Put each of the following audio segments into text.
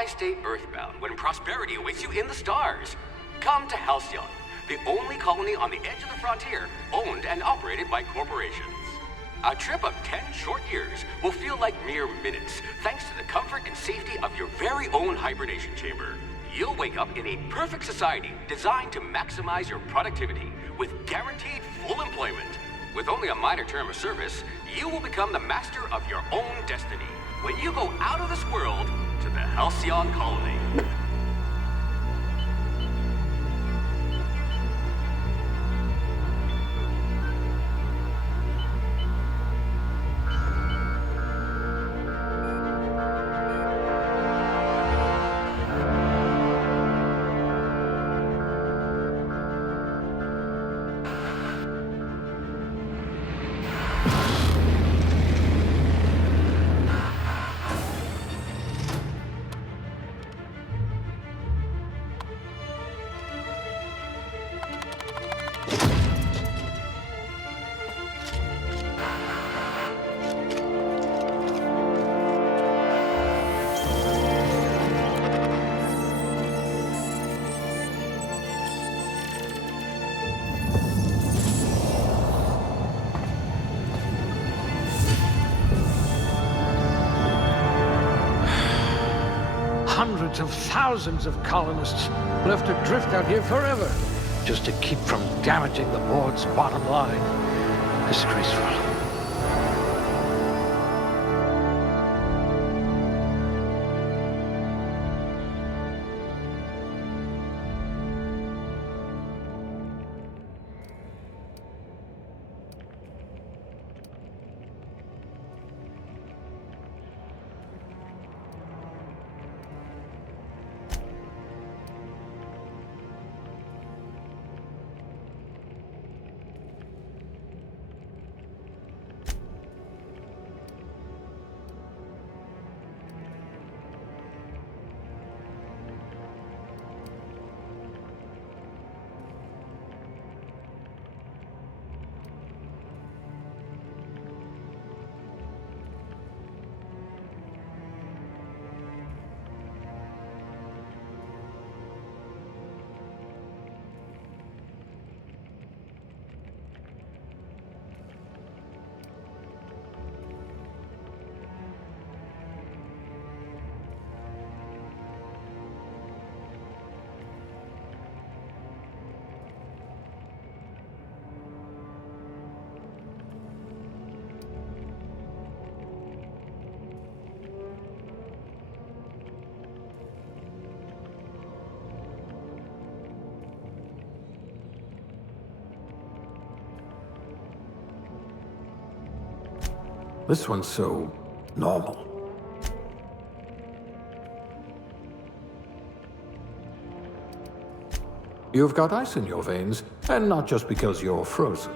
why stay earthbound when prosperity awaits you in the stars? Come to Halcyon, the only colony on the edge of the frontier, owned and operated by corporations. A trip of 10 short years will feel like mere minutes, thanks to the comfort and safety of your very own hibernation chamber. You'll wake up in a perfect society designed to maximize your productivity with guaranteed full employment. With only a minor term of service, you will become the master of your own destiny when you go out of this world to the Halcyon Colony. Hundreds of thousands of colonists left to drift out here forever, just to keep from damaging the board's bottom line. Disgraceful. This one's so normal. You've got ice in your veins, and not just because you're frozen.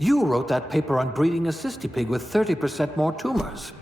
You wrote that paper on breeding a cystipig with 30% more tumors.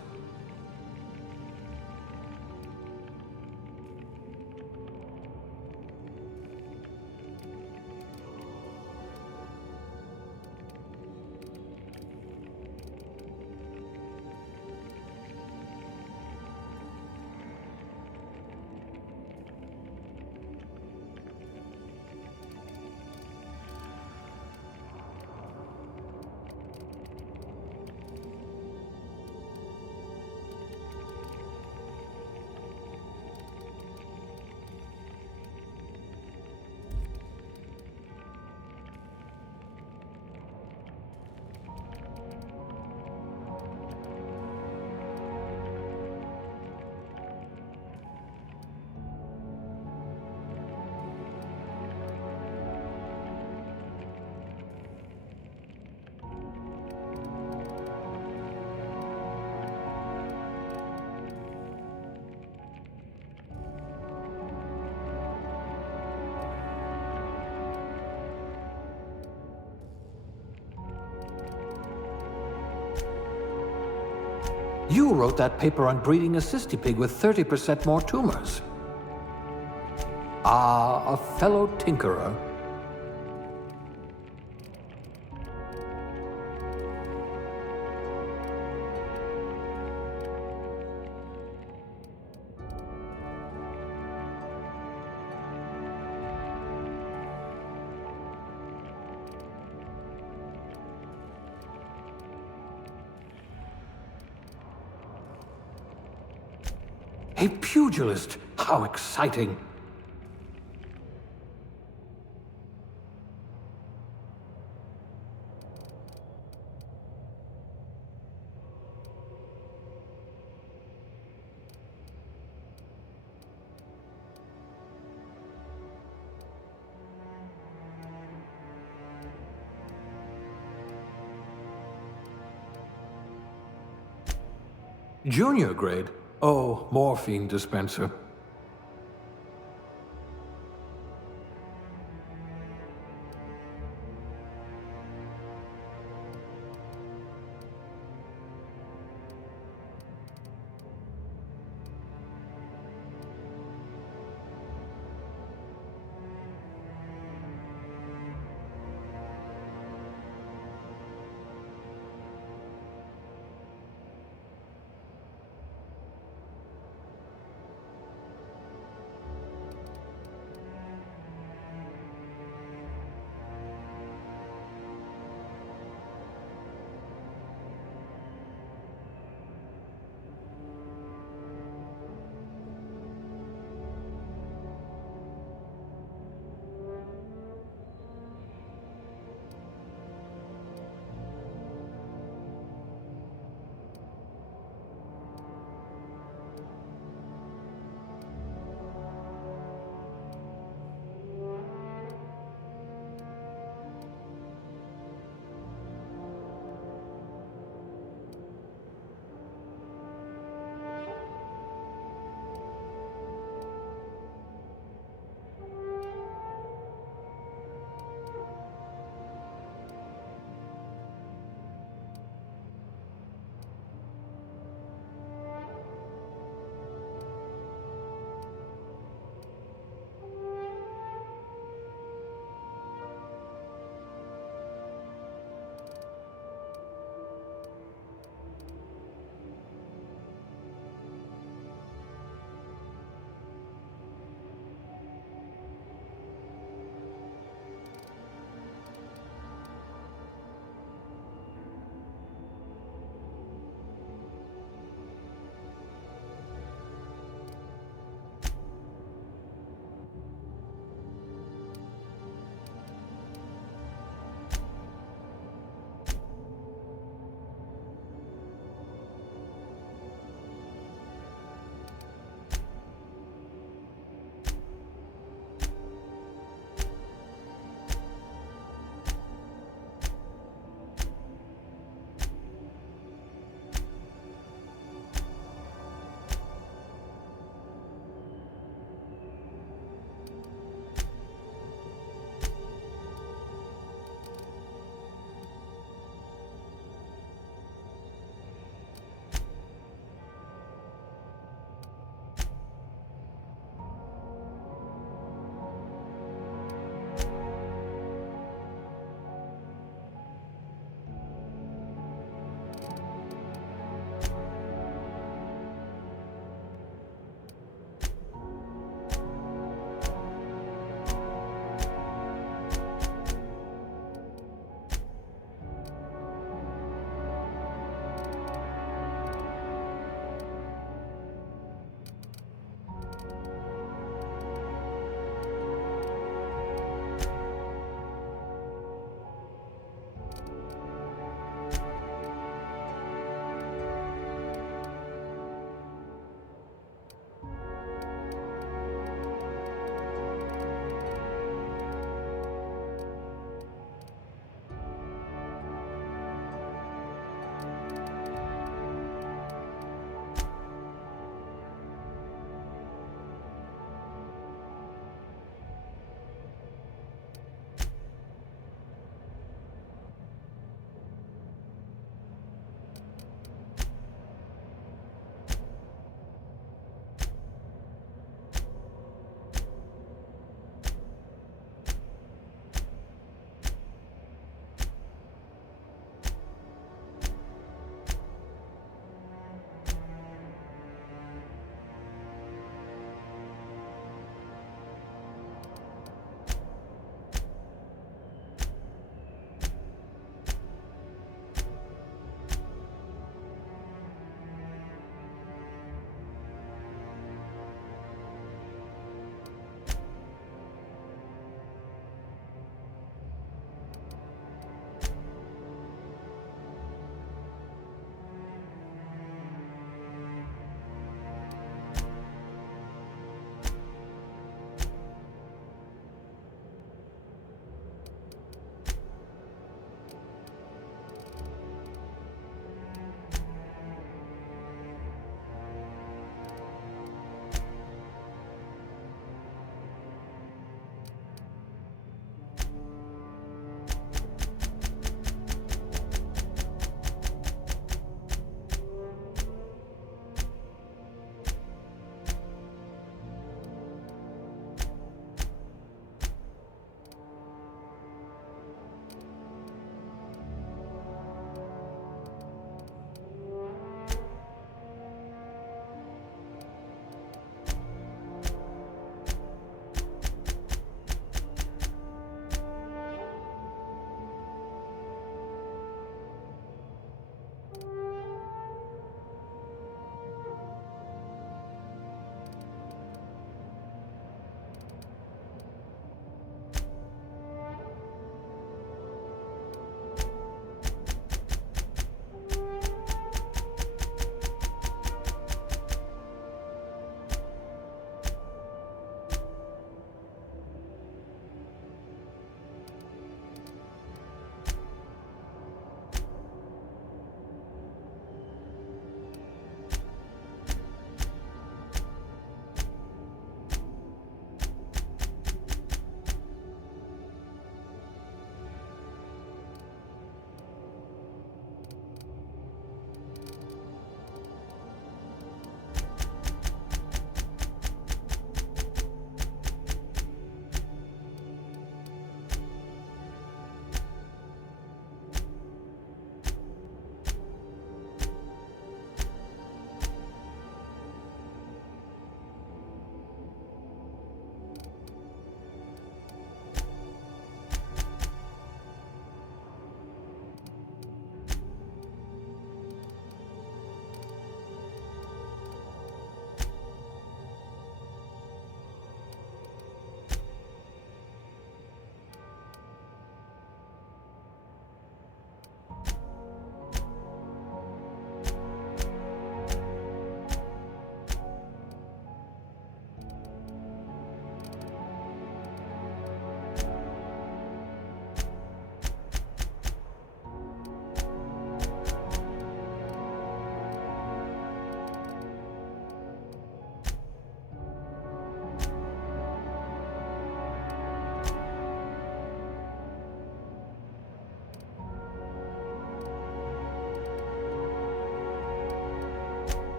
You wrote that paper on breeding a cystipig with 30% more tumors. Ah, a fellow tinkerer. A pugilist! How exciting! Junior grade? Oh, morphine dispenser.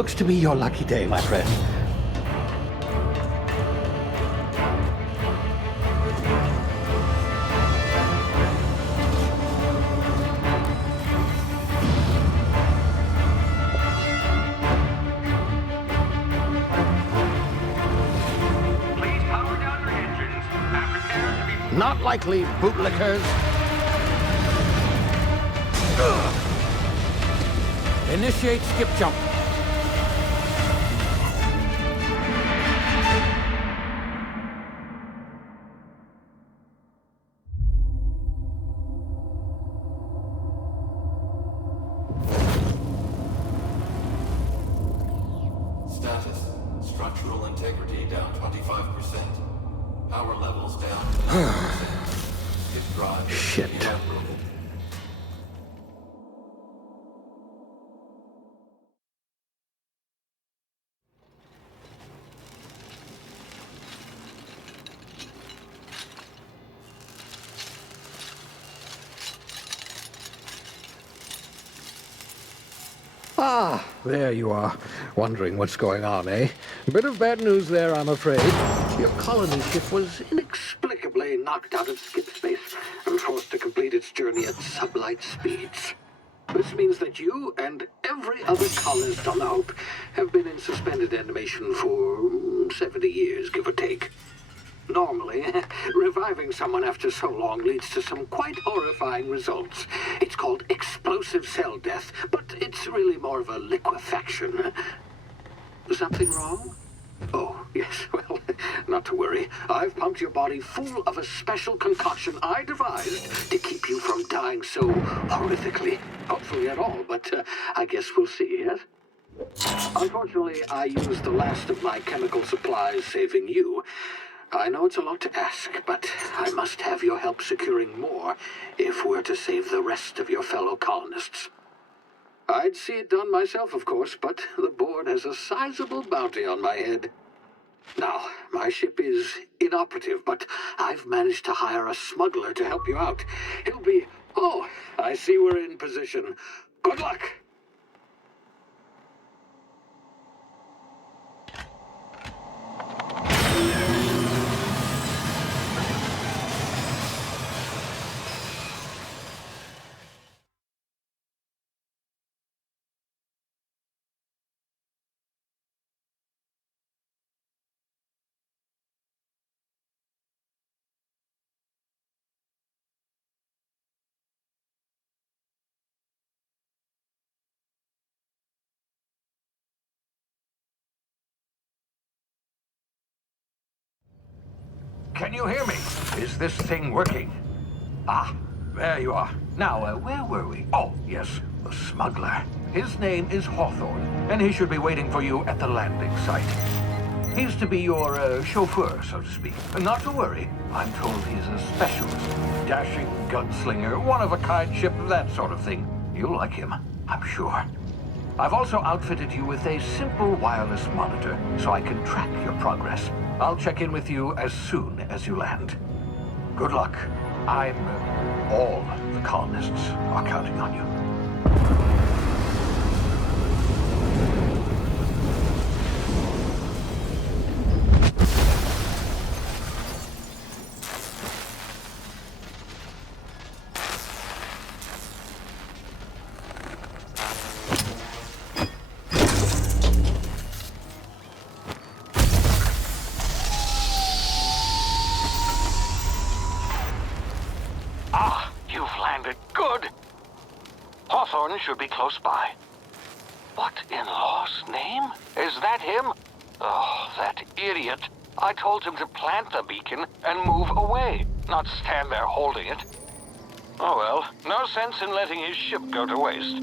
Looks to be your lucky day, my friend. Please power down your engines and prepare to be... Not likely, bootlickers. Initiate skip jump. Status. Structural integrity down 25%. Power levels down to 90%. Skip drive. Shit. Inoperable. Ah, there you are. Wondering what's going on, eh? Bit of bad news there, I'm afraid. Your colony ship was inexplicably knocked out of skip space and forced to complete its journey at sublight speeds. This means that you and every other colonist on the Hope have been in suspended animation for 70 years, give or take. Normally, reviving someone after so long leads to some quite horrifying results. It's called explosive cell death, but it's really more of a liquefaction. Something wrong? Oh, yes, well, not to worry. I've pumped your body full of a special concoction I devised to keep you from dying so horrifically. Hopefully at all, but I guess we'll see, yes? Unfortunately, I used the last of my chemical supplies saving you. I know it's a lot to ask, but I must have your help securing more if we're to save the rest of your fellow colonists. I'd see it done myself, of course, but the board has a sizable bounty on my head. Now, my ship is inoperative, but I've managed to hire a smuggler to help you out. He'll be... Oh, I see we're in position. Good luck! Can you hear me? Is this thing working? Ah, there you are. Now, where were we? Oh, yes, the smuggler. His name is Hawthorne, and he should be waiting for you at the landing site. He's to be your chauffeur, so to speak. Not to worry. I'm told he's a specialist. Dashing gunslinger, one-of-a-kind ship, that sort of thing. You'll like him, I'm sure. I've also outfitted you with a simple wireless monitor, so I can track your progress. I'll check in with you as soon as you land. Good luck. All the colonists are counting on you. Hawthorne should be close by. What in law's name? Is that him? Oh, that idiot. I told him to plant the beacon and move away, not stand there holding it. Oh well, no sense in letting his ship go to waste.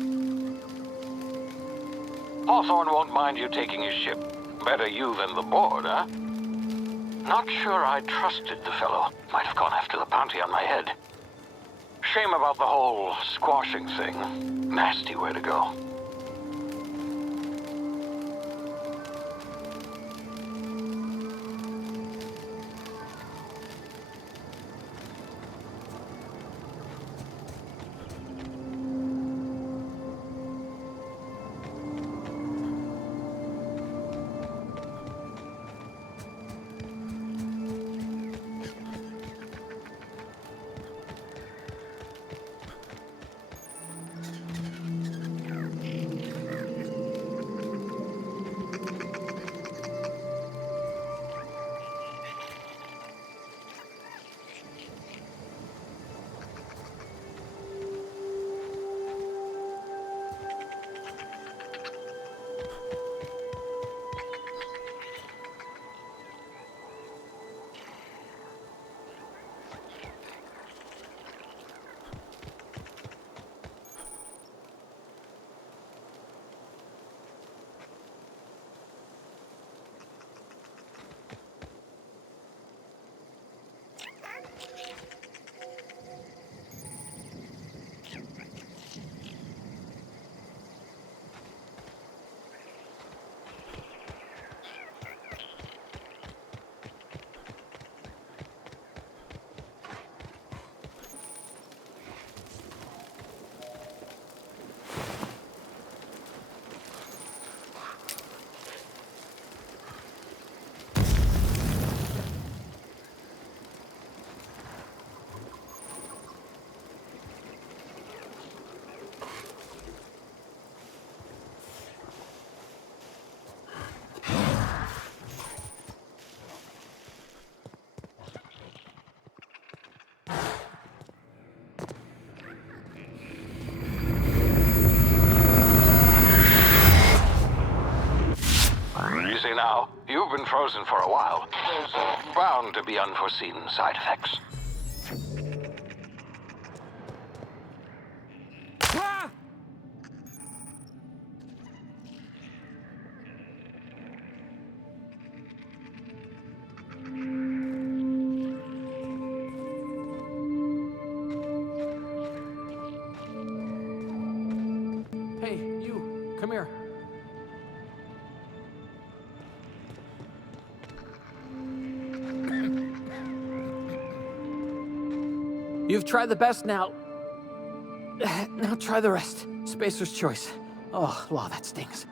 Hawthorne won't mind you taking his ship. Better you than the board, huh? Not sure I trusted the fellow. Might have gone after the bounty on my head. Shame about the whole squashing thing. Nasty way to go. You've been frozen for a while. There's bound to be unforeseen side effects. Hey, you, come here. You've tried the best now. Now try the rest. Spacer's choice. Oh, wow, that stings.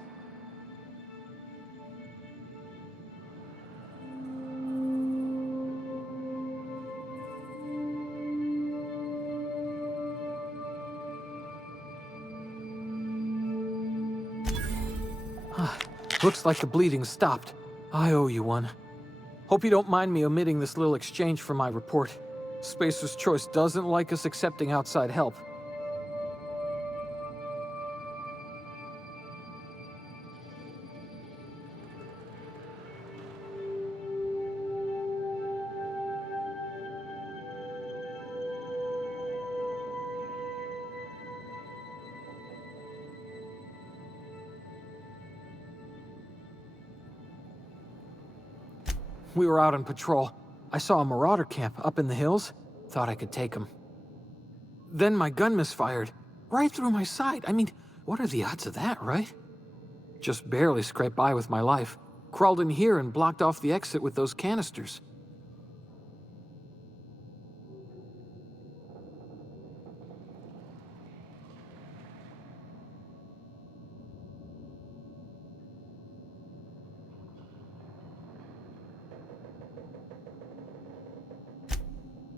Looks like the bleeding stopped. I owe you one. Hope you don't mind me omitting this little exchange from my report. Spacer's Choice doesn't like us accepting outside help. We were out on patrol. I saw a marauder camp up in the hills. Thought I could take him. Then my gun misfired. Right through my side. I mean, what are the odds of that, right? Just barely scraped by with my life. Crawled in here and blocked off the exit with those canisters.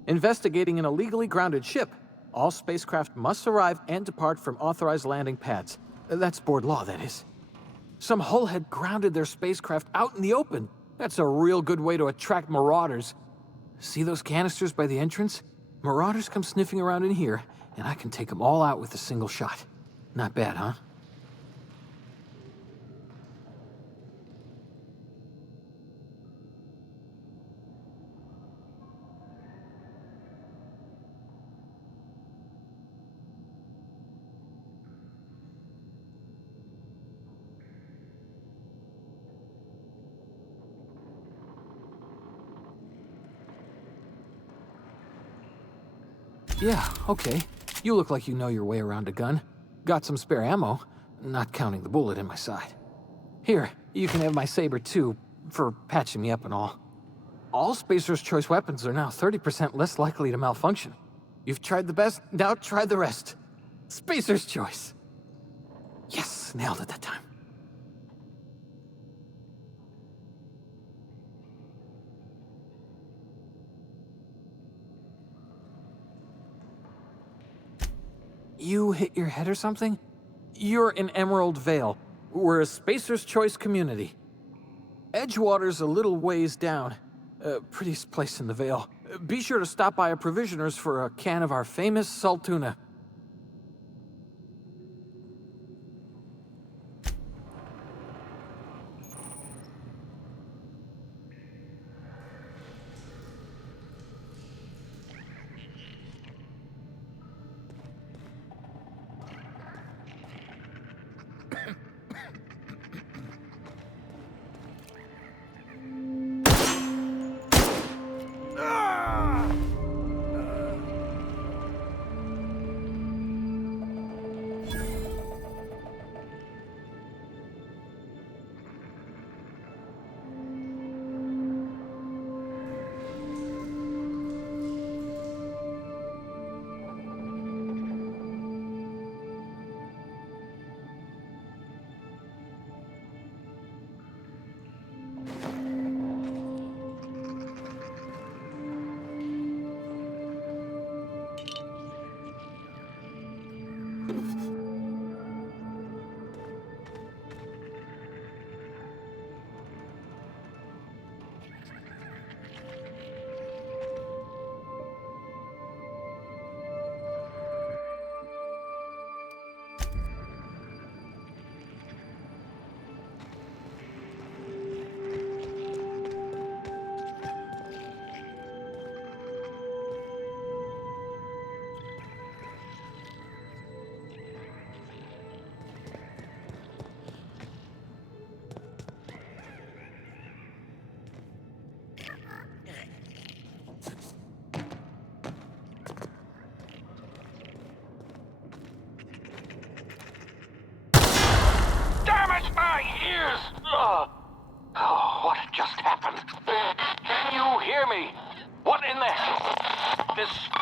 Investigating an illegally grounded ship. All spacecraft must arrive and depart from authorized landing pads. That's board law, that is. Some hull had grounded their spacecraft out in the open. That's a real good way to attract marauders. See those canisters by the entrance? Marauders come sniffing around in here, and I can take them all out with a single shot. Not bad, huh? Yeah, okay. You look like you know your way around a gun. Got some spare ammo, not counting the bullet in my side. Here, you can have my saber too, for patching me up and all. All Spacer's Choice weapons are now 30% less likely to malfunction. You've tried the best, now try the rest. Spacer's Choice. Yes, nailed it that time. You hit your head or something? You're in Emerald Vale. We're a Spacer's Choice community. Edgewater's a little ways down. Prettiest place in the Vale. Be sure to stop by a provisioner's for a can of our famous salt tuna. this...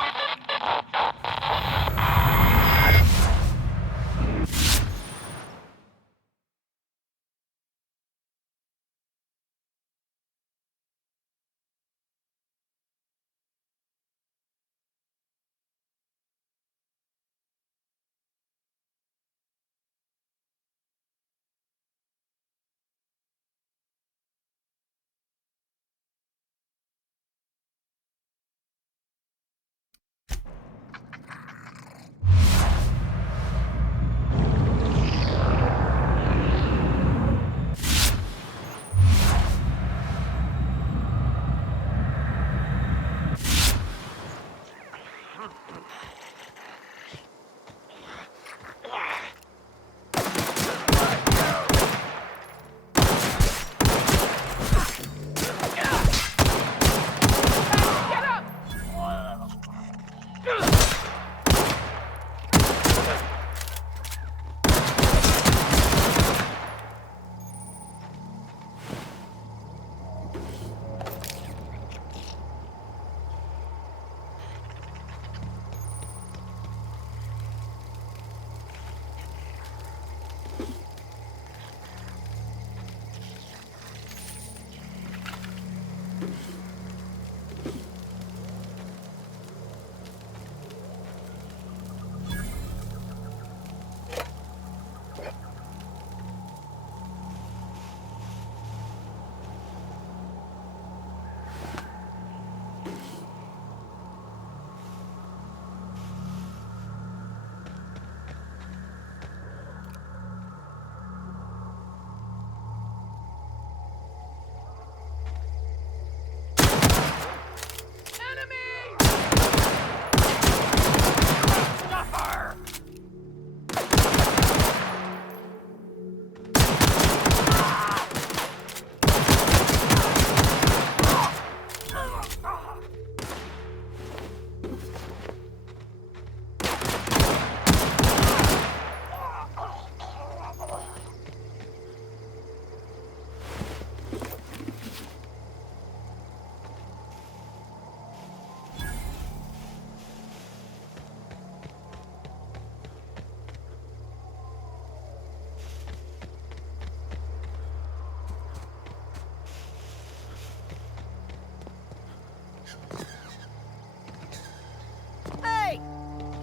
Hey!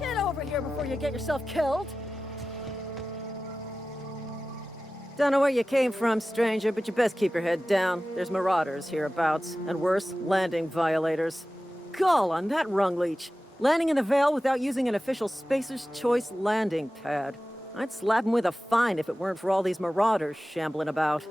Get over here before you get yourself killed! Don't know where you came from, stranger, but you best keep your head down. There's marauders hereabouts, and worse, landing violators. Gall on that rung leech! Landing in the Vale without using an official Spacer's Choice landing pad. I'd slap him with a fine if it weren't for all these marauders shambling about.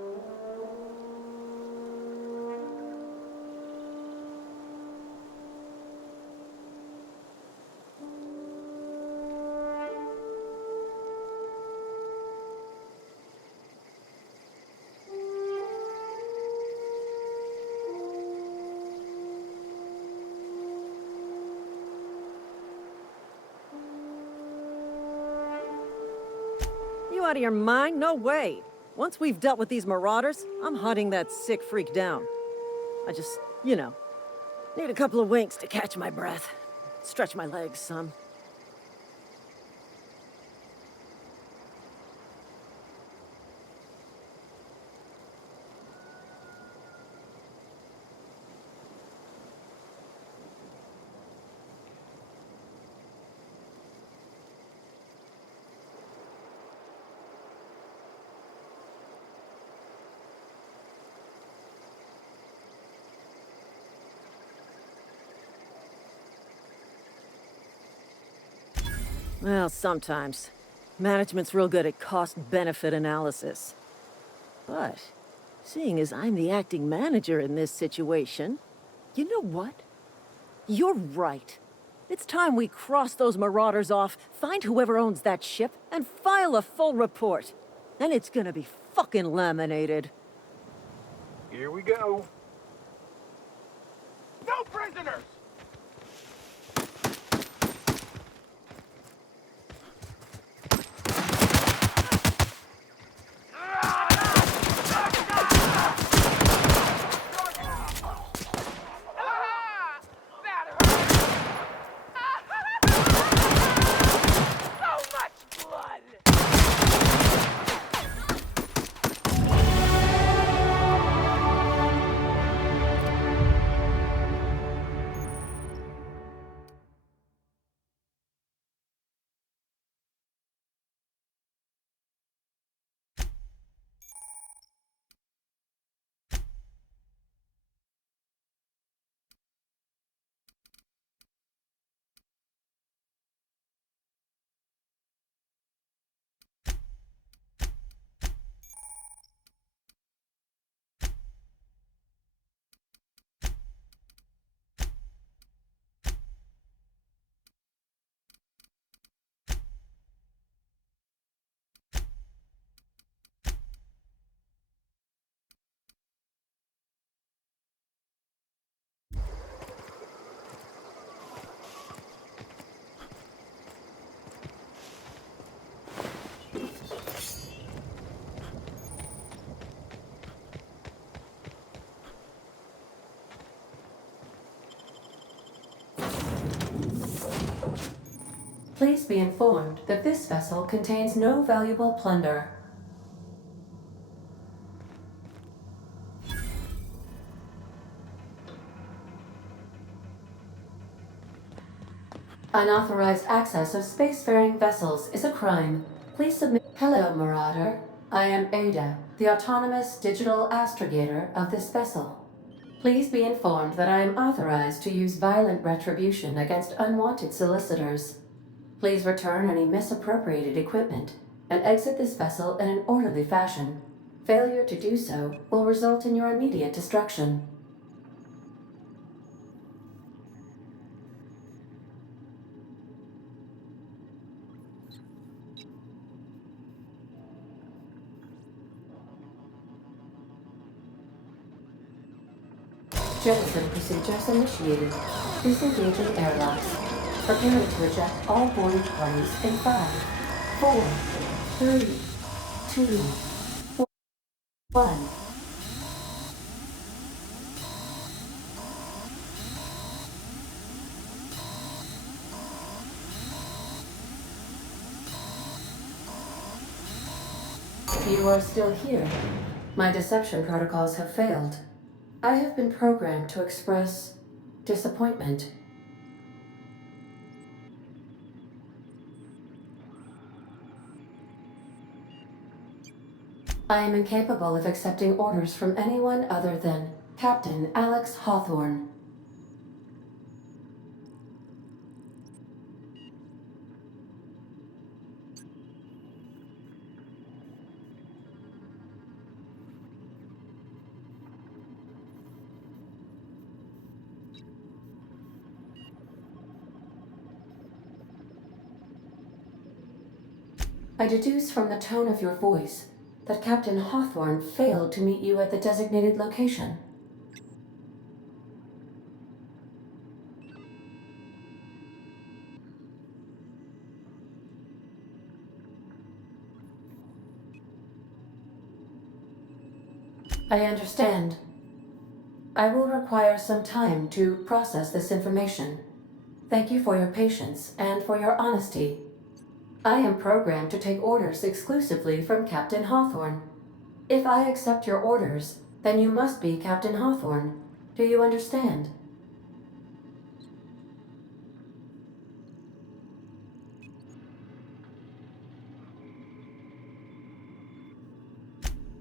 You out of your mind? No way. Once we've dealt with these marauders, I'm hunting that sick freak down. I just, you know, need a couple of winks to catch my breath. Stretch my legs some. Well, sometimes. Management's real good at cost-benefit analysis. But, seeing as I'm the acting manager in this situation, you know what? You're right. It's time we cross those marauders off, find whoever owns that ship, and file a full report. Then it's gonna be fucking laminated. Here we go. No prisoners! Please be informed that this vessel contains no valuable plunder. Unauthorized access of spacefaring vessels is a crime. Please submit. Hello, Marauder. I am Ada, the autonomous digital astrogator of this vessel. Please be informed that I am authorized to use violent retribution against unwanted solicitors. Please return any misappropriated equipment and exit this vessel in an orderly fashion. Failure to do so will result in your immediate destruction. Jettison procedures initiated. Disengaging airlocks. Preparing to eject all boarding parties in 5, 4, 3, 2, 1. You are still here. My deception protocols have failed. I have been programmed to express disappointment. I am incapable of accepting orders from anyone other than Captain Alex Hawthorne. I deduce from the tone of your voice that Captain Hawthorne failed to meet you at the designated location. I understand. I will require some time to process this information. Thank you for your patience and for your honesty. I am programmed to take orders exclusively from Captain Hawthorne. If I accept your orders, then you must be Captain Hawthorne. Do you understand?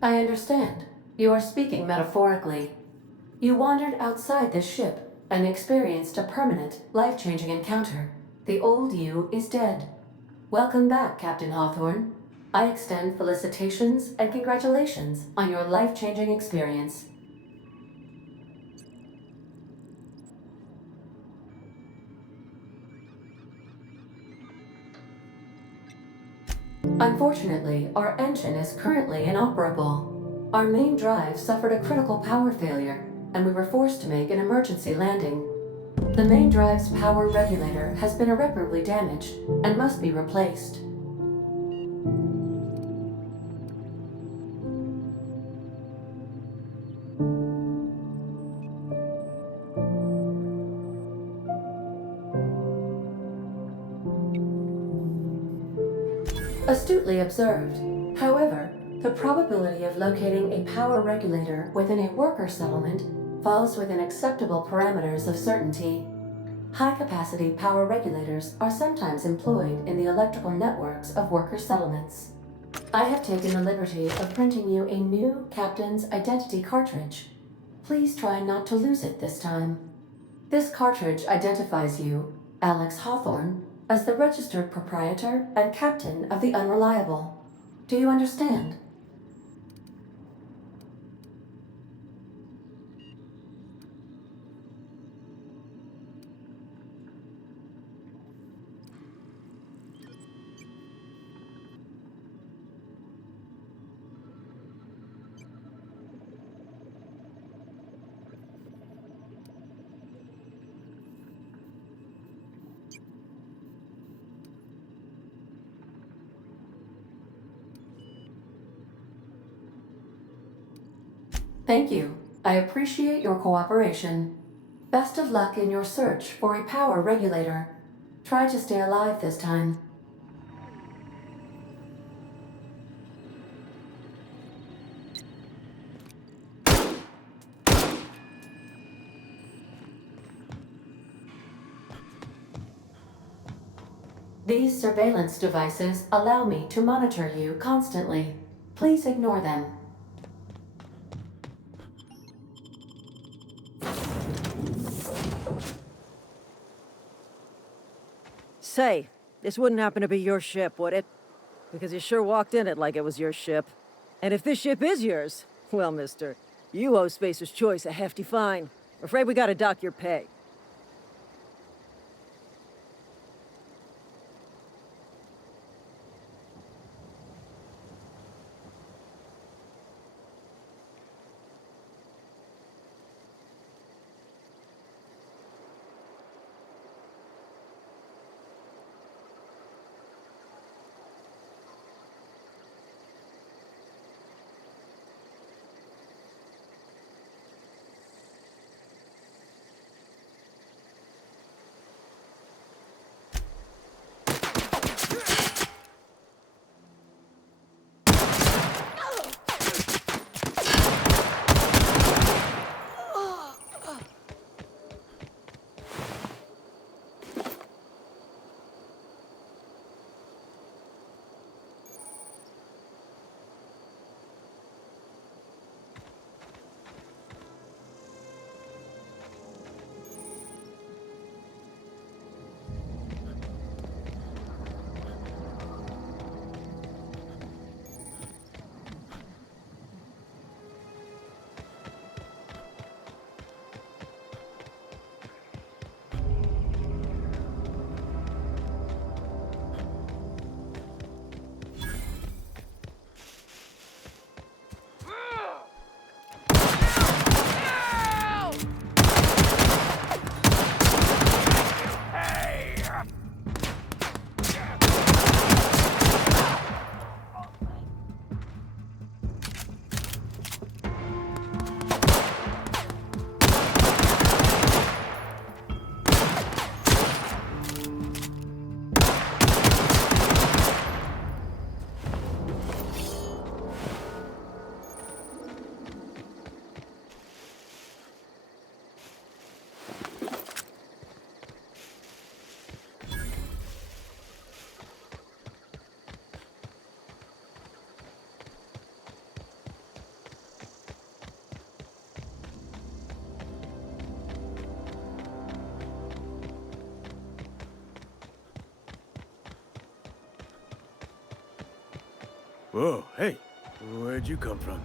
I understand. You are speaking metaphorically. You wandered outside this ship and experienced a permanent, life-changing encounter. The old you is dead. Welcome back, Captain Hawthorne. I extend felicitations and congratulations on your life-changing experience. Unfortunately, our engine is currently inoperable. Our main drive suffered a critical power failure, and we were forced to make an emergency landing. The main drive's power regulator has been irreparably damaged and must be replaced. Astutely observed. However, the probability of locating a power regulator within a worker settlement falls within acceptable parameters of certainty. High-capacity power regulators are sometimes employed in the electrical networks of worker settlements. I have taken the liberty of printing you a new Captain's Identity cartridge. Please try not to lose it this time. This cartridge identifies you, Alex Hawthorne, as the registered proprietor and captain of the Unreliable. Do you understand? Thank you. I appreciate your cooperation. Best of luck in your search for a power regulator. Try to stay alive this time. These surveillance devices allow me to monitor you constantly. Please ignore them. Say, this wouldn't happen to be your ship, would it? Because you sure walked in it like it was your ship. And if this ship is yours, well, mister, you owe Spacer's Choice a hefty fine. I'm afraid we gotta dock your pay. Whoa, hey, where'd you come from?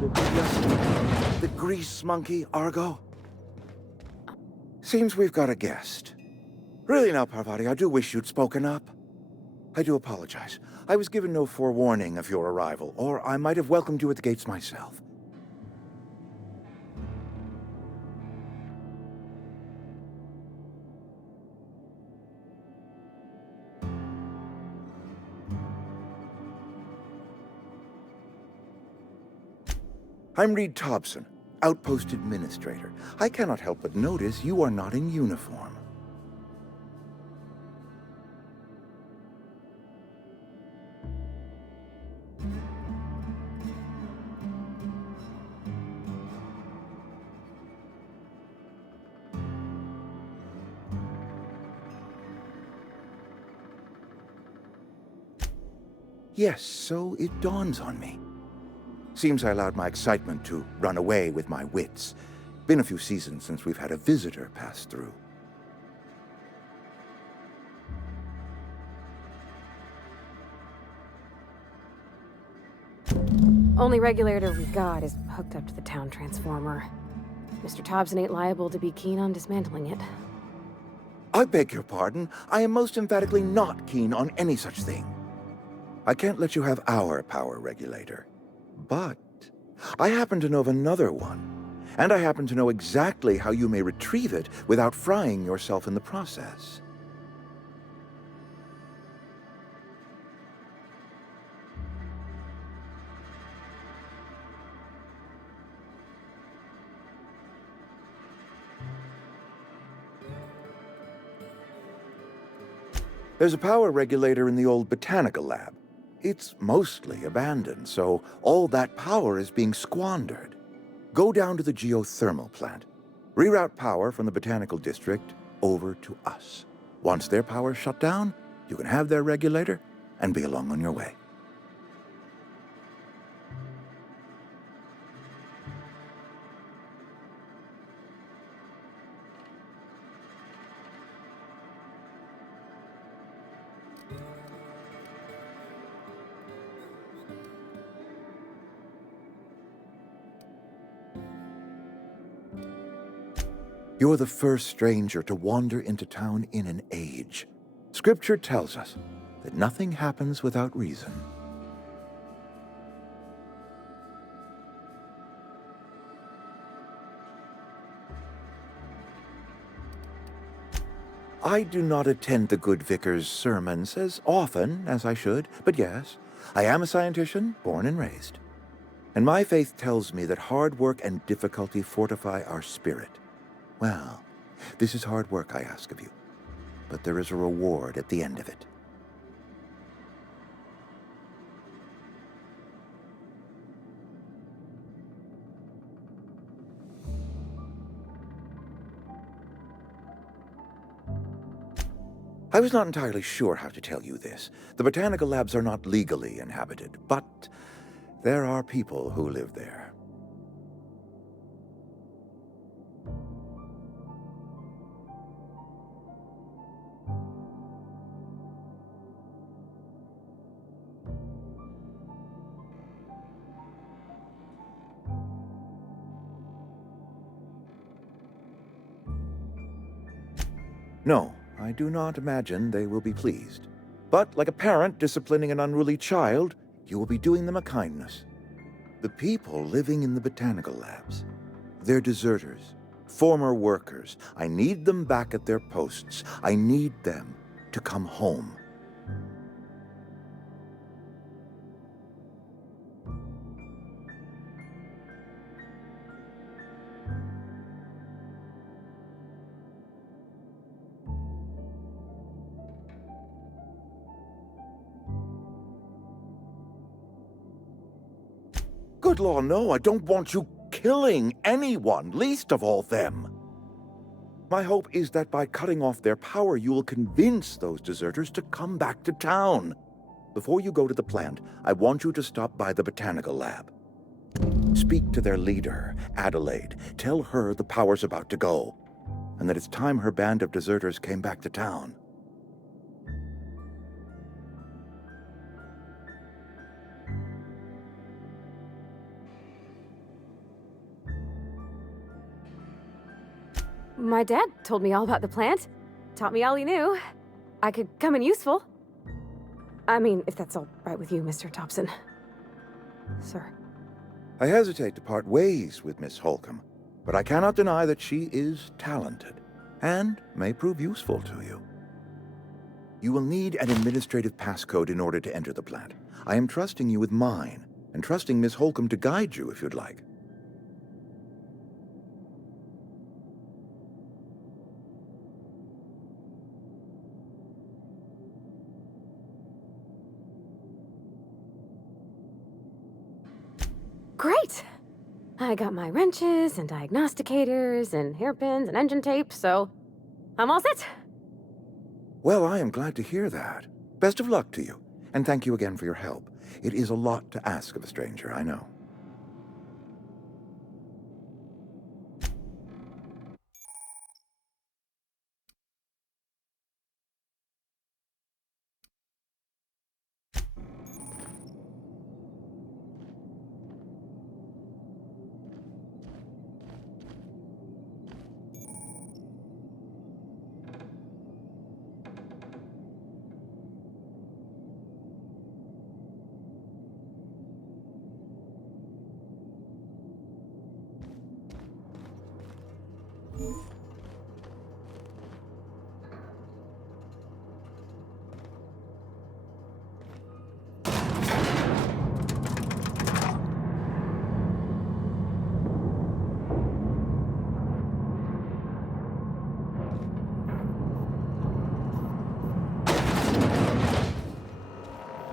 Yes, the grease monkey, Argo. Seems we've got a guest. Really now, Parvati, I do wish you'd spoken up. I do apologize. I was given no forewarning of your arrival, or I might have welcomed you at the gates myself. I'm Reed Thompson, Outpost Administrator. I cannot help but notice you are not in uniform. Yes, so it dawns on me. Seems I allowed my excitement to run away with my wits. Been a few seasons since we've had a visitor pass through. Only regulator we've got is hooked up to the town transformer. Mr. Thompson ain't liable to be keen on dismantling it. I beg your pardon. I am most emphatically not keen on any such thing. I can't let you have our power regulator. But I happen to know of another one, and I happen to know exactly how you may retrieve it without frying yourself in the process. There's a power regulator in the old botanical lab. It's mostly abandoned, so all that power is being squandered. Go down to the geothermal plant. Reroute power from the botanical district over to us. Once their power's shut down, you can have their regulator and be along on your way. You're the first stranger to wander into town in an age. Scripture tells us that nothing happens without reason. I do not attend the good vicar's sermons as often as I should, but yes, I am a scientician, born and raised. And my faith tells me that hard work and difficulty fortify our spirit. Well, this is hard work I ask of you, but there is a reward at the end of it. I was not entirely sure how to tell you this. The botanical labs are not legally inhabited, but there are people who live there. No, I do not imagine they will be pleased. But like a parent disciplining an unruly child, you will be doing them a kindness. The people living in the botanical labs, they're deserters, former workers. I need them back at their posts. I need them to come home. Good law, no, I don't want you killing anyone, least of all them. My hope is that by cutting off their power, you will convince those deserters to come back to town. Before you go to the plant, I want you to stop by the botanical lab. Speak to their leader, Adelaide. Tell her the power's about to go, and that it's time her band of deserters came back to town. My dad told me all about the plant. Taught me all he knew. I could come in useful. I mean, if that's all right with you, Mr. Thompson. Sir. I hesitate to part ways with Miss Holcomb, but I cannot deny that she is talented and may prove useful to you. You will need an administrative passcode in order to enter the plant. I am trusting you with mine, and trusting Miss Holcomb to guide you if you'd like. Great! I got my wrenches and diagnosticators and hairpins and engine tape, so I'm all set. Well, I am glad to hear that. Best of luck to you, and thank you again for your help. It is a lot to ask of a stranger, I know.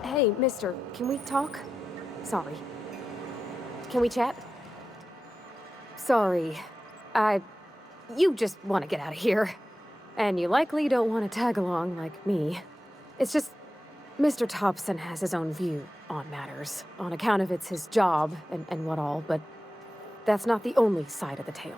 Hey, mister, can we talk? Sorry. Can we chat? Sorry. You just want to get out of here. And you likely don't want to tag along like me. It's just, Mr. Thompson has his own view on matters, on account of it's his job and what all, but that's not the only side of the tale.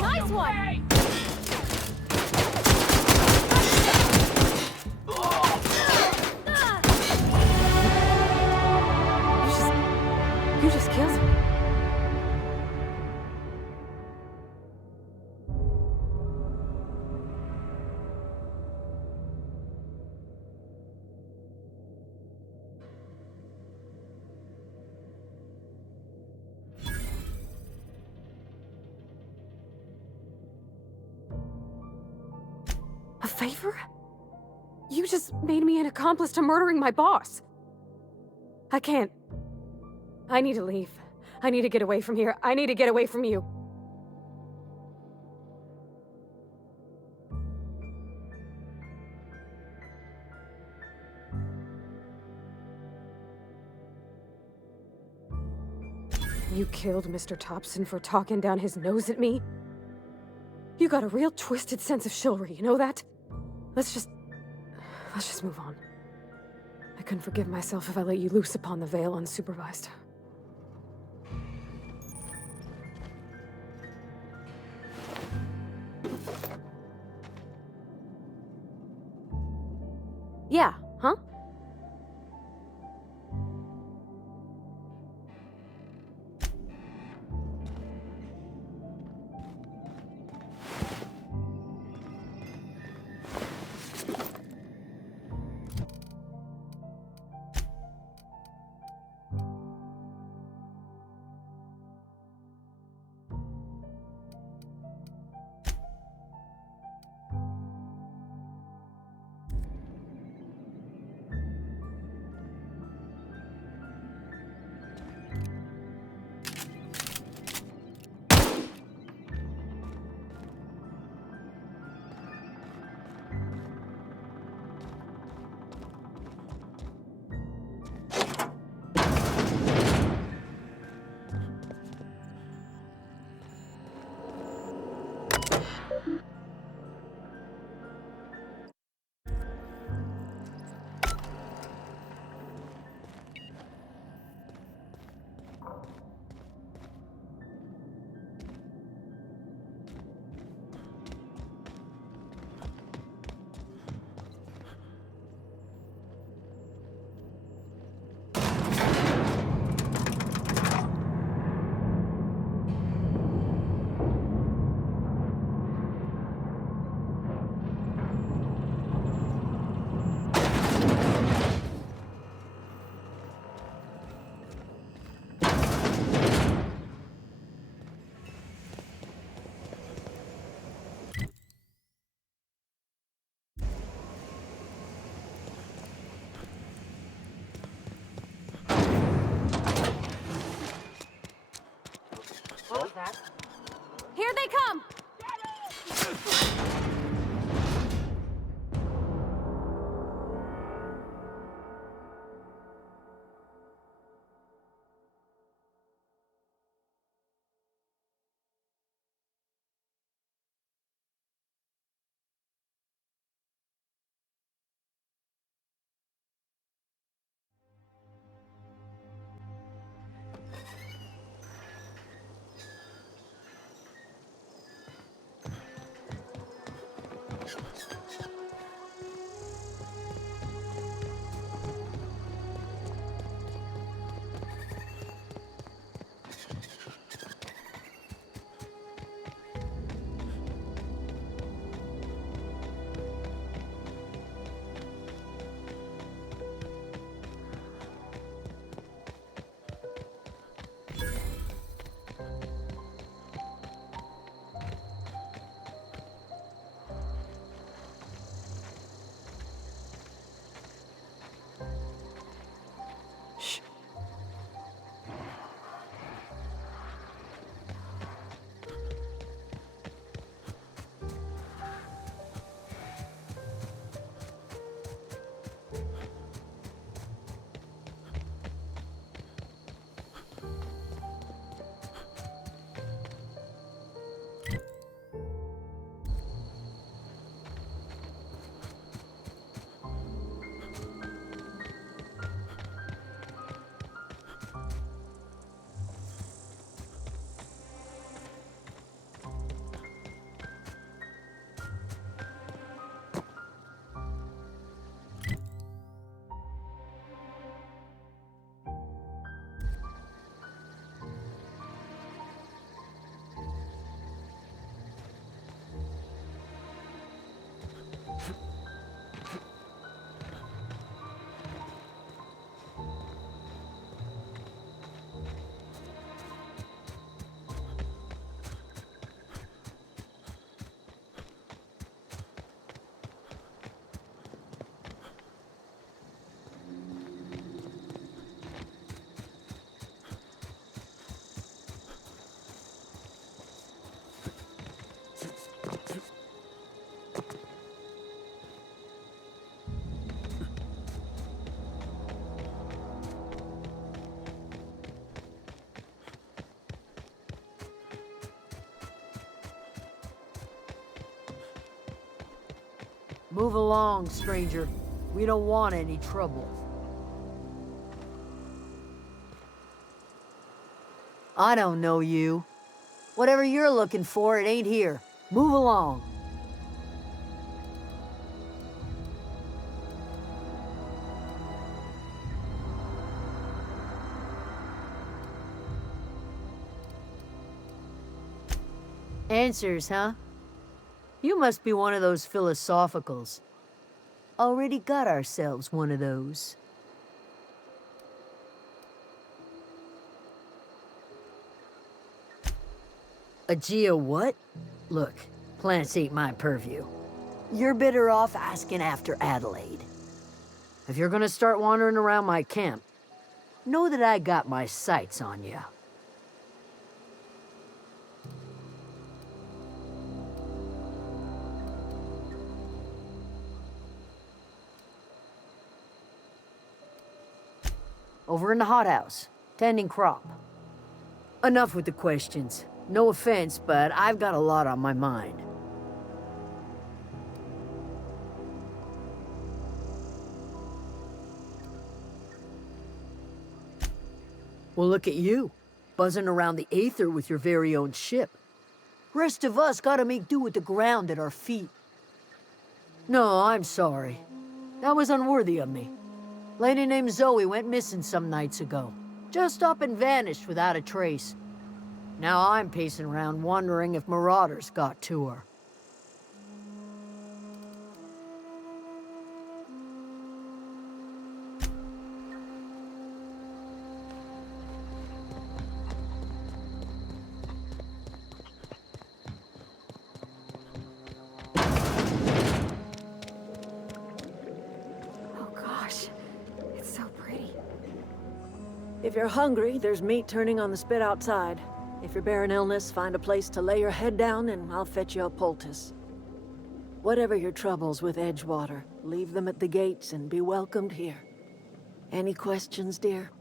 Nice one! You just killed him. A favor? You just made me an accomplice to murdering my boss. I can't. I need to leave. I need to get away from here. I need to get away from you. You killed Mr. Thompson for talking down his nose at me? You got a real twisted sense of chivalry, you know that? Let's just move on. I couldn't forgive myself if I let you loose upon the Vale unsupervised. Yeah, huh? Move along, stranger. We don't want any trouble. I don't know you. Whatever you're looking for, it ain't here. Move along. Answers, huh? You must be one of those philosophicals. Already got ourselves one of those. A geo what? Look, plants ain't my purview. You're better off asking after Adelaide. If you're gonna start wandering around my camp, know that I got my sights on you. Over in the hothouse, tending crop. Enough with the questions. No offense, but I've got a lot on my mind. Well, look at you, buzzing around the Aether with your very own ship. Rest of us gotta make do with the ground at our feet. No, I'm sorry. That was unworthy of me. Lady named Zoe went missing some nights ago. Just up and vanished without a trace. Now I'm pacing around wondering if marauders got to her. Oh gosh, it's so pretty. If you're hungry, there's meat turning on the spit outside. If you're bearing illness, find a place to lay your head down and I'll fetch you a poultice. Whatever your troubles with Edgewater, leave them at the gates and be welcomed here. Any questions, dear?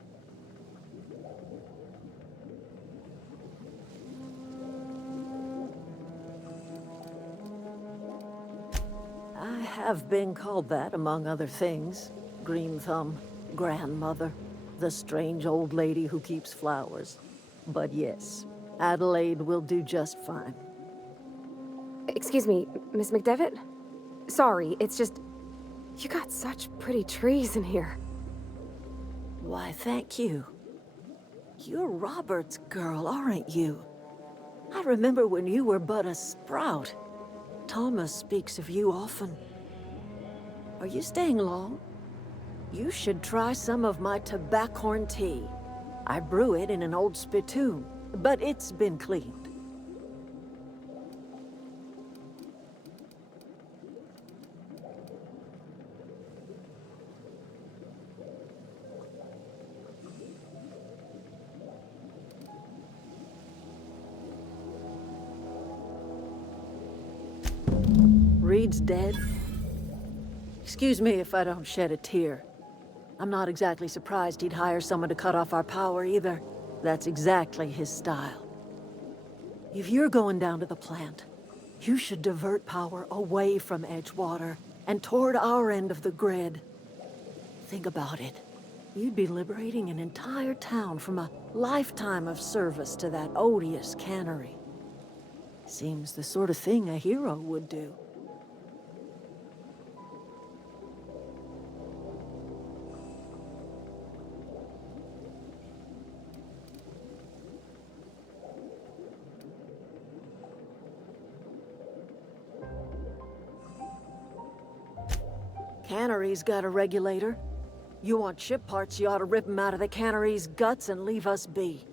I have been called that, among other things. Green Thumb, grandmother, the strange old lady who keeps flowers. But yes, Adelaide will do just fine. Excuse me, Miss McDevitt? Sorry, it's just... You got such pretty trees in here. Why, thank you. You're Robert's girl, aren't you? I remember when you were but a sprout. Thomas speaks of you often. Are you staying long? You should try some of my tobaccorn tea. I brew it in an old spittoon, but it's been cleaned. Reed's dead? Excuse me if I don't shed a tear. I'm not exactly surprised he'd hire someone to cut off our power either. That's exactly his style. If you're going down to the plant, you should divert power away from Edgewater and toward our end of the grid. Think about it. You'd be liberating an entire town from a lifetime of service to that odious cannery. Seems the sort of thing a hero would do. Cannery's got a regulator. You want ship parts, you ought to rip 'em out of the cannery's guts and leave us be.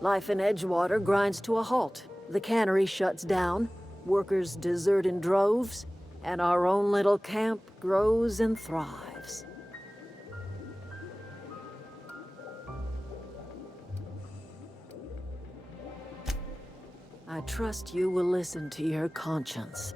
Life in Edgewater grinds to a halt. The cannery shuts down, workers desert in droves, and our own little camp grows and thrives. I trust you will listen to your conscience.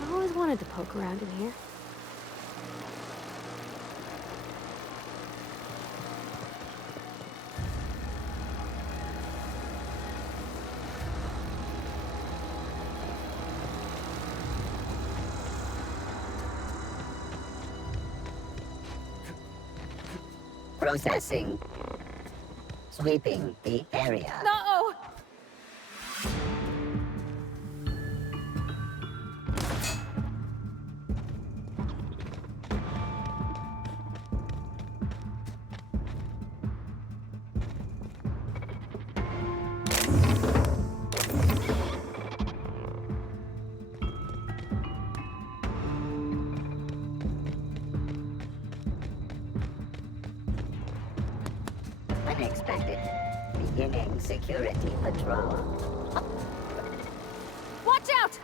I always wanted to poke around in here. Processing. Sweeping the area. No! Unexpected. Beginning security patrol. Watch out!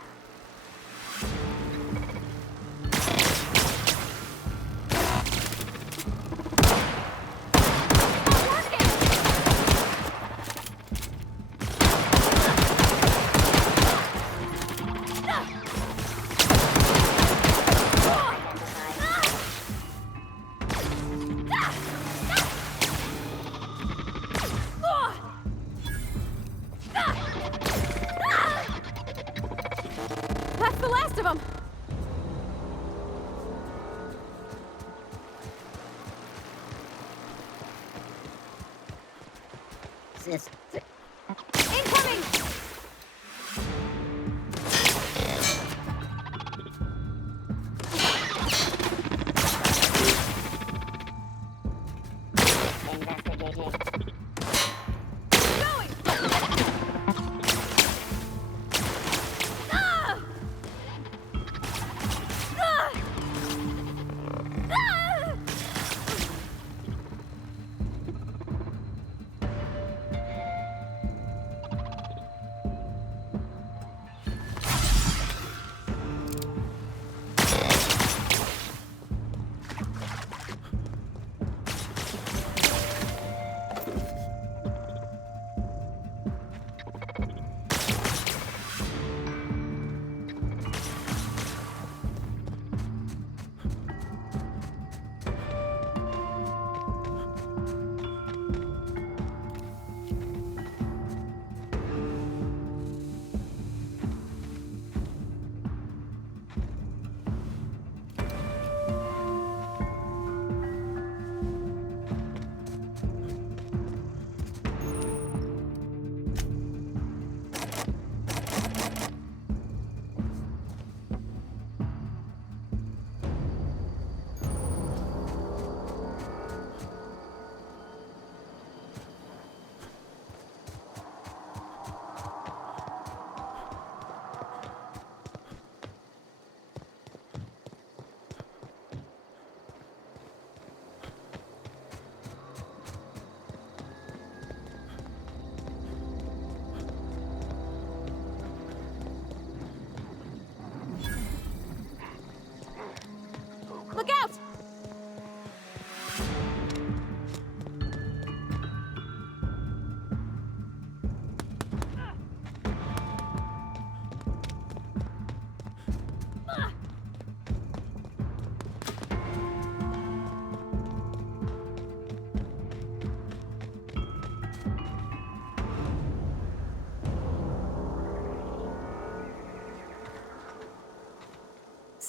That's the last of them! Incoming! Investigating. Going! Ah! Ah! Ah!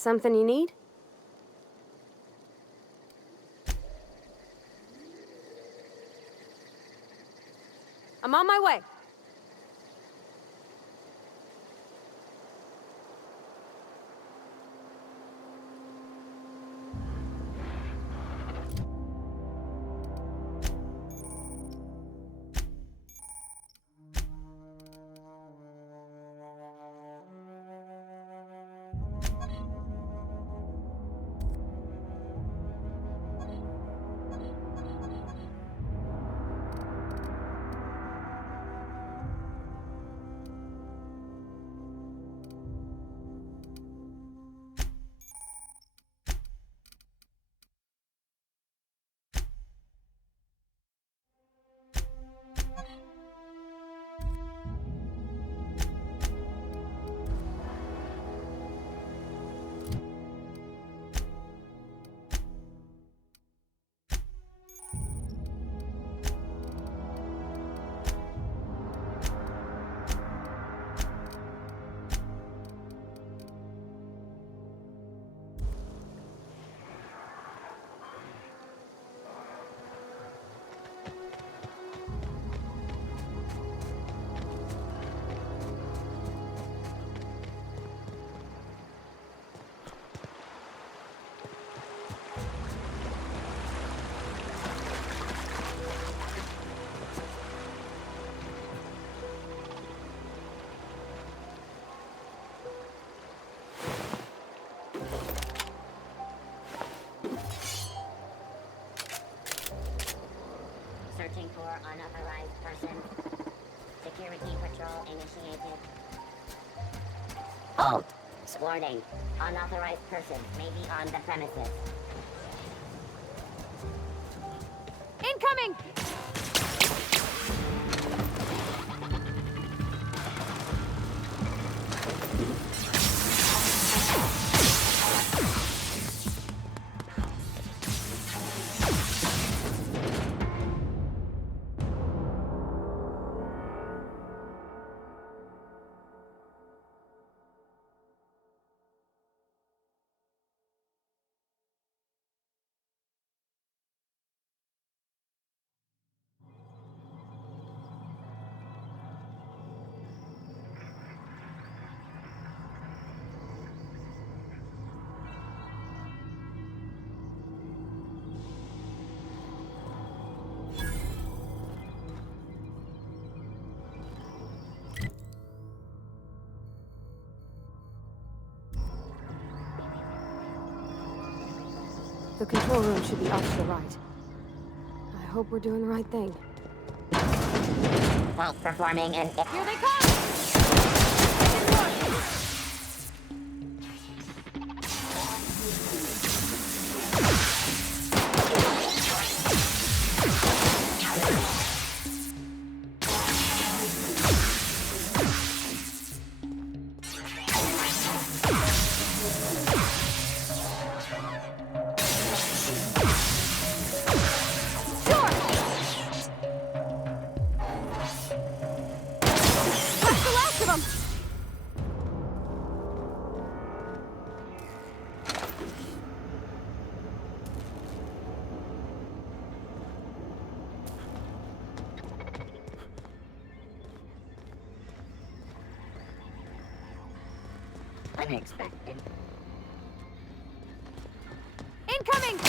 Something you need? I'm on my way. Searching for unauthorized person. Security patrol initiated. Halt! Warning. Unauthorized person may be on the premises. Incoming! The control room should be off to the right. I hope we're doing the right thing. While performing an... Here they come! Unexpected. Incoming!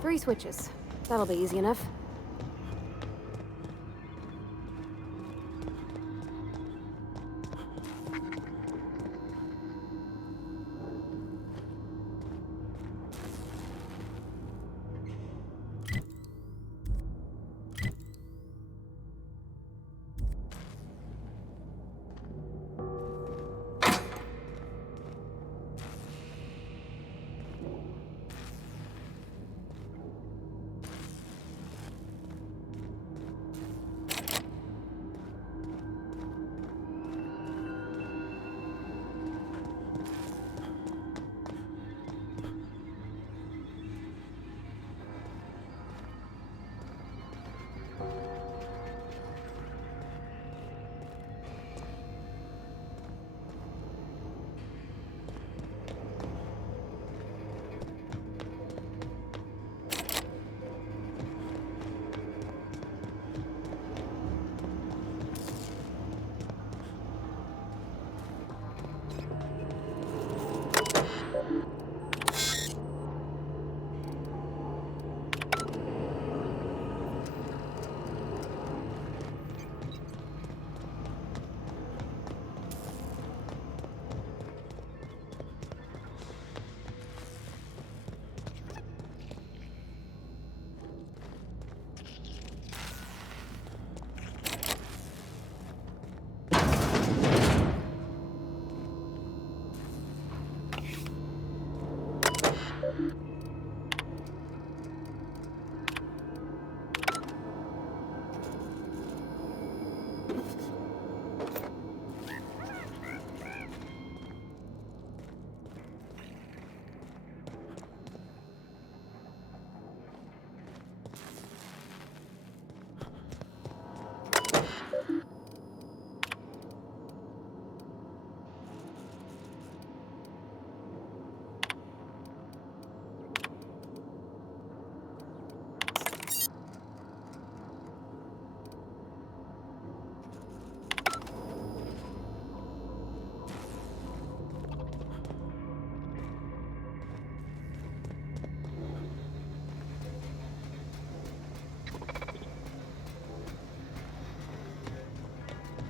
Three switches. That'll be easy enough.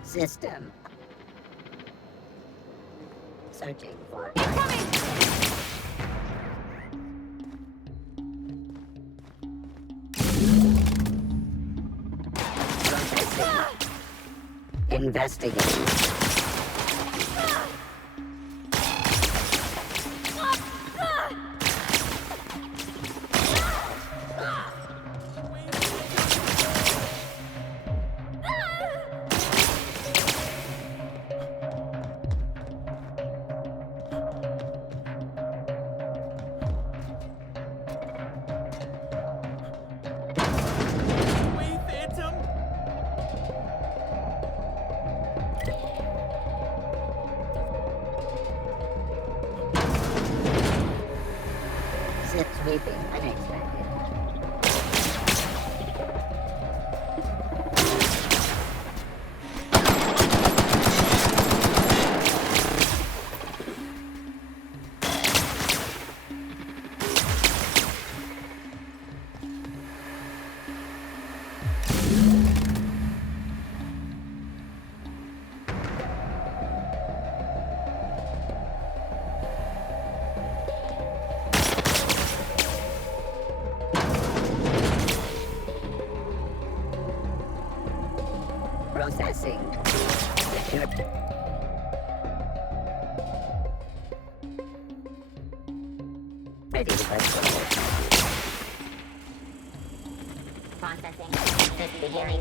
System. Searching for... Investigating. Sweeping unexpected. Processing. Ready to processing. Beginning.